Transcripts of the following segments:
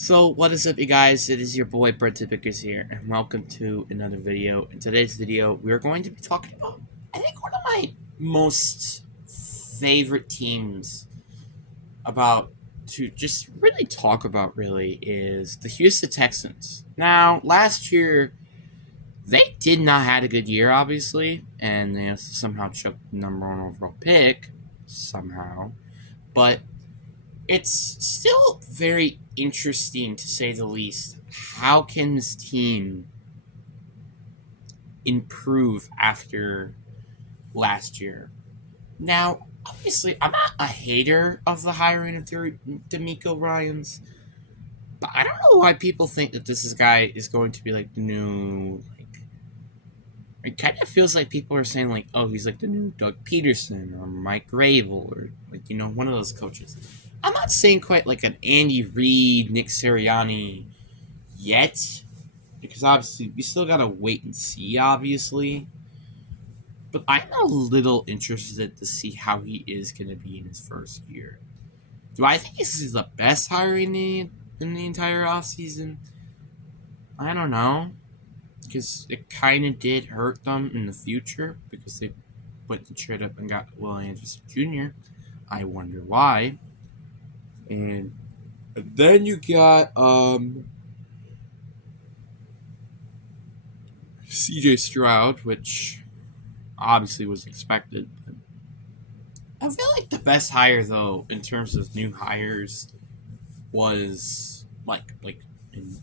So, what is up, you guys? It is your boy Brett Pickers here, and welcome to another video. In today's video, we are going to be talking about, I think, one of my most favorite teams about to just really talk about, really, is the Houston Texans. Now, last year, they did not had a good year, obviously, and they somehow choked the number one overall pick, somehow. But it's still very interesting, to say the least. How can this team improve after last year? Now, obviously, I'm not a hater of the hiring of D'Amico Ryans, but I don't know why people think that this guy is going to be like the new, like, it kind of feels like people are saying, like, oh, he's like the new Doug Peterson or Mike Rabel or, like, one of those coaches. I'm not saying quite like an Andy Reid, Nick Sirianni yet, because obviously we still gotta wait and see, obviously. But I'm a little interested to see how he is gonna be in his first year. Do I think this is the best hiring in the entire offseason? I don't know, because it kind of did hurt them in the future because they went and traded up and got Will Anderson Jr. I wonder why. And then you got CJ Stroud, which obviously was expected. But I feel like the best hire, though, in terms of new hires, was like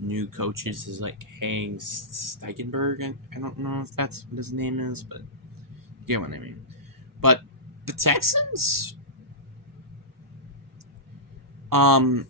new coaches is like Hank Steigenberg. I don't know if that's what his name is, but you get what I mean. But the Texans, um,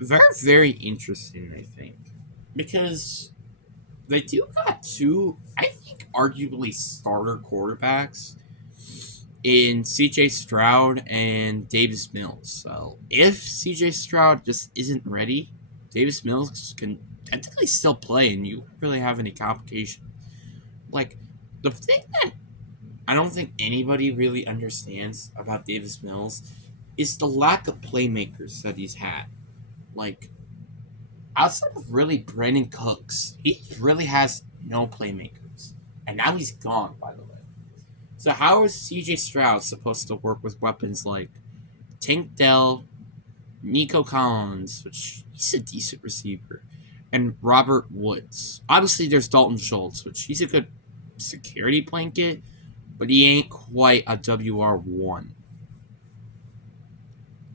very interesting, I think, because they do got two, I think, arguably starter quarterbacks in CJ Stroud and Davis Mills. So if CJ Stroud just isn't ready, Davis Mills can technically still play and you don't really have any complication. Like, the thing that I don't think anybody really understands about Davis Mills is the lack of playmakers that he's had. Like, outside of really Brandon Cooks, he really has no playmakers. And now he's gone, by the way. So how is CJ Stroud supposed to work with weapons like Tank Dell, Nico Collins, which he's a decent receiver, and Robert Woods? Obviously, there's Dalton Schultz, which he's a good security blanket, but he ain't quite a WR1,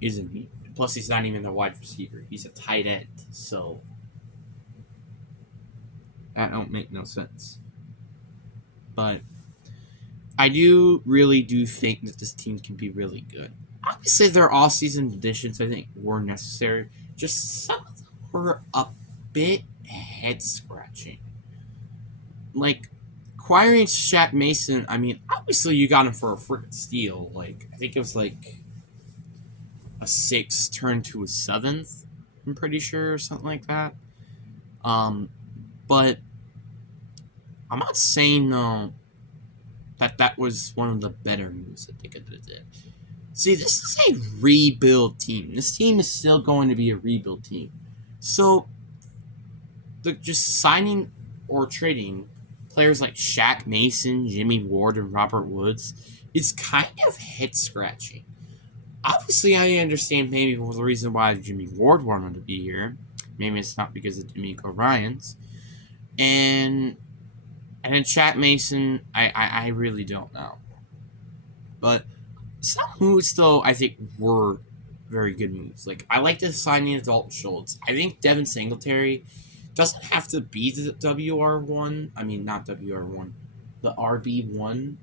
isn't he? Plus, he's not even a wide receiver. He's a tight end, so that don't make no sense. But I really do think that this team can be really good. Obviously, their off-season additions, I think, were necessary. Just some of them were a bit head-scratching. Like, acquiring Shaq Mason, I mean, obviously you got him for a freaking steal. Like, I think it was like a 6 turned to a 7th, I'm pretty sure, or something like that. But I'm not saying, though, that was one of the better moves that they could have did. See, this is a rebuild team. This team is still going to be a rebuild team. So, just signing or trading players like Shaq Mason, Jimmy Ward, and Robert Woods is kind of head scratching. Obviously, I understand maybe the reason why Jimmy Ward wanted to be here. Maybe it's not because of D'Amico Ryans. And then Shaq Mason, I really don't know. But some moves, though, I think were very good moves. Like, I like the signing of Dalton Schultz. I think Devin Singletary doesn't have to be the WR1. I mean, not WR1, the RB1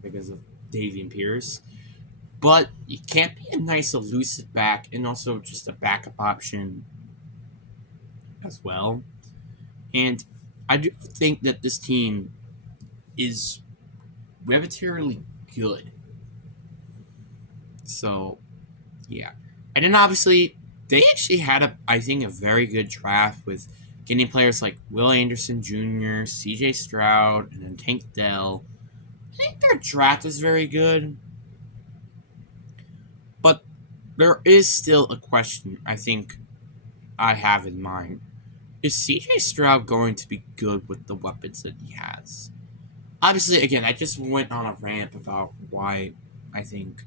because of Davian Pierce. But you can't be a nice elusive back and also just a backup option as well. And I do think that this team is relatively good. So, yeah. And then obviously, they actually had, I think, a very good draft with getting players like Will Anderson Jr., CJ Stroud, and then Tank Dell. I think their draft is very good. But there is still a question, I think, I have in mind. Is CJ Stroud going to be good with the weapons that he has? Obviously, again, I just went on a rant about why I think.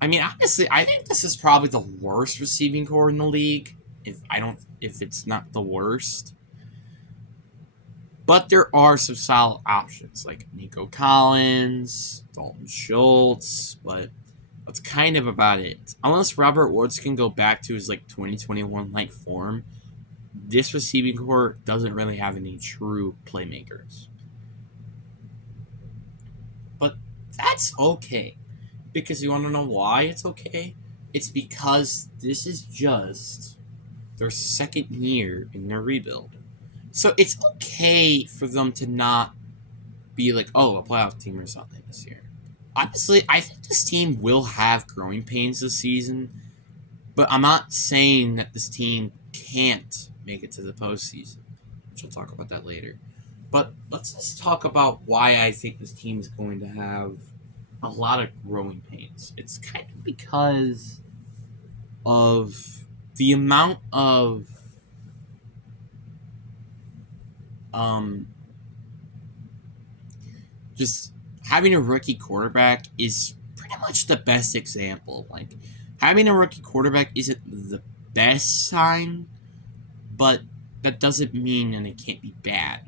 I mean, honestly, I think this is probably the worst receiving core in the league. If it's not the worst. But there are some solid options like Nico Collins, Dalton Schultz, but that's kind of about it. Unless Robert Woods can go back to his 2021 form, this receiving core doesn't really have any true playmakers. But that's okay. Because you want to know why it's okay? It's because this is just their second year in their rebuild. So it's okay for them to not be a playoff team or something this year. Honestly, I think this team will have growing pains this season, but I'm not saying that this team can't make it to the postseason, which I'll talk about that later. But let's just talk about why I think this team is going to have a lot of growing pains. It's kind of because of the amount of just having a rookie quarterback is pretty much the best example. Having a rookie quarterback isn't the best sign, but that doesn't mean that it can't be bad.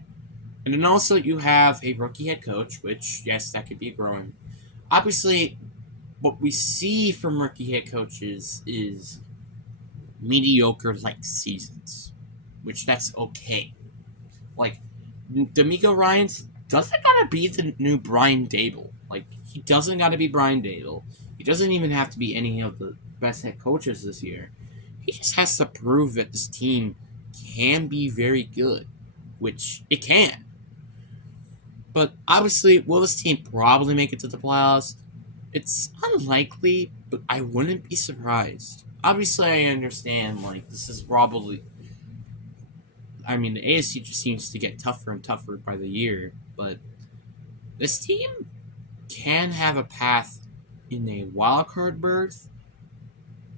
And then also you have a rookie head coach, which, yes, that could be growing. Obviously, what we see from rookie head coaches is mediocre seasons, which that's okay. DeMeco Ryans doesn't gotta be the new Brian Dable. He doesn't gotta be Brian Dable. He doesn't even have to be any of the best head coaches this year. He just has to prove that this team can be very good, which it can. But obviously, will this team probably make it to the playoffs? It's unlikely, but I wouldn't be surprised. Obviously, I understand, this is probably... I mean, the AFC just seems to get tougher and tougher by the year, but this team can have a path in a wildcard berth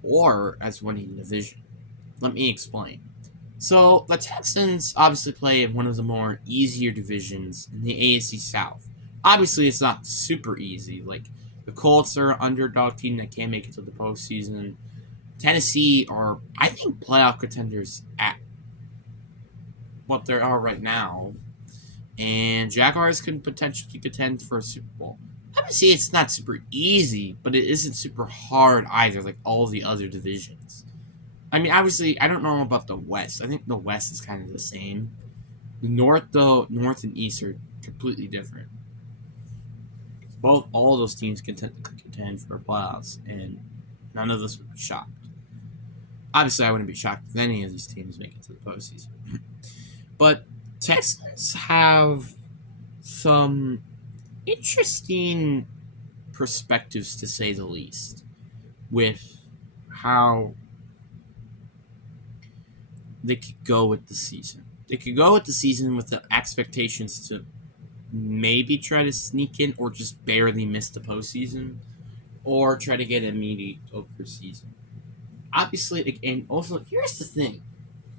or as winning the division. Let me explain. So, the Texans obviously play in one of the more easier divisions in the AFC South. Obviously, it's not super easy. The Colts are an underdog team that can't make it to the postseason. Tennessee are, I think, playoff contenders at what they are right now. And Jaguars can potentially contend for a Super Bowl. Obviously, it's not super easy, but it isn't super hard either, like all the other divisions. I mean, obviously, I don't know about the West. I think the West is kind of the same. The North, though, North and East are completely different. All those teams contend for playoffs, and none of us would be shocked. Obviously, I wouldn't be shocked if any of these teams make it to the postseason. But Texans have some interesting perspectives, to say the least, with how they could go with the season. They could go with the season with the expectations to maybe try to sneak in or just barely miss the postseason, or try to get a mediocre season. Obviously, and also, here's the thing.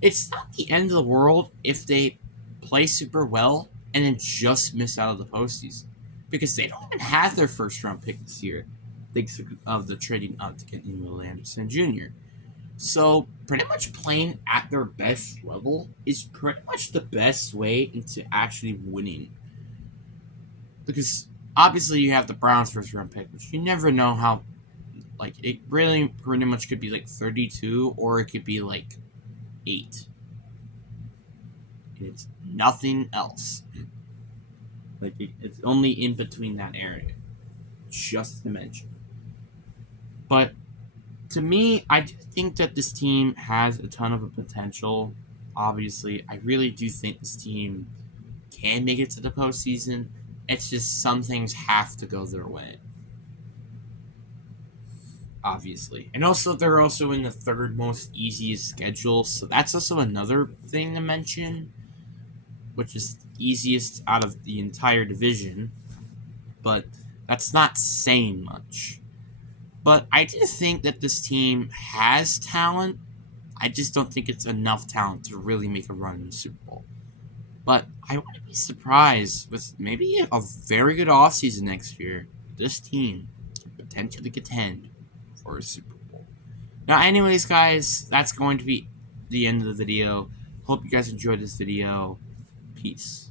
It's not the end of the world if they play super well and then just miss out of the postseason, because they don't even have their first round pick this year, thanks of the trading up to get Will Anderson Jr. So pretty much playing at their best level is pretty much the best way into actually winning, because obviously you have the Browns first round pick, which you never know how. It really pretty much could be 32, or it could be 8. It's nothing else. It's only in between that area, just to mention. But to me, I do think that this team has a ton of potential. Obviously, I really do think this team can make it to the postseason. It's just some things have to go their way. Obviously. And also, they're also in the third most easiest schedule, so that's also another thing to mention, which is easiest out of the entire division, but that's not saying much. But I do think that this team has talent. I just don't think it's enough talent to really make a run in the Super Bowl. But I wouldn't be surprised with maybe a very good offseason next year. This team can potentially contend for a Super Bowl. Now, anyways, guys, that's going to be the end of the video. Hope you guys enjoyed this video. Peace.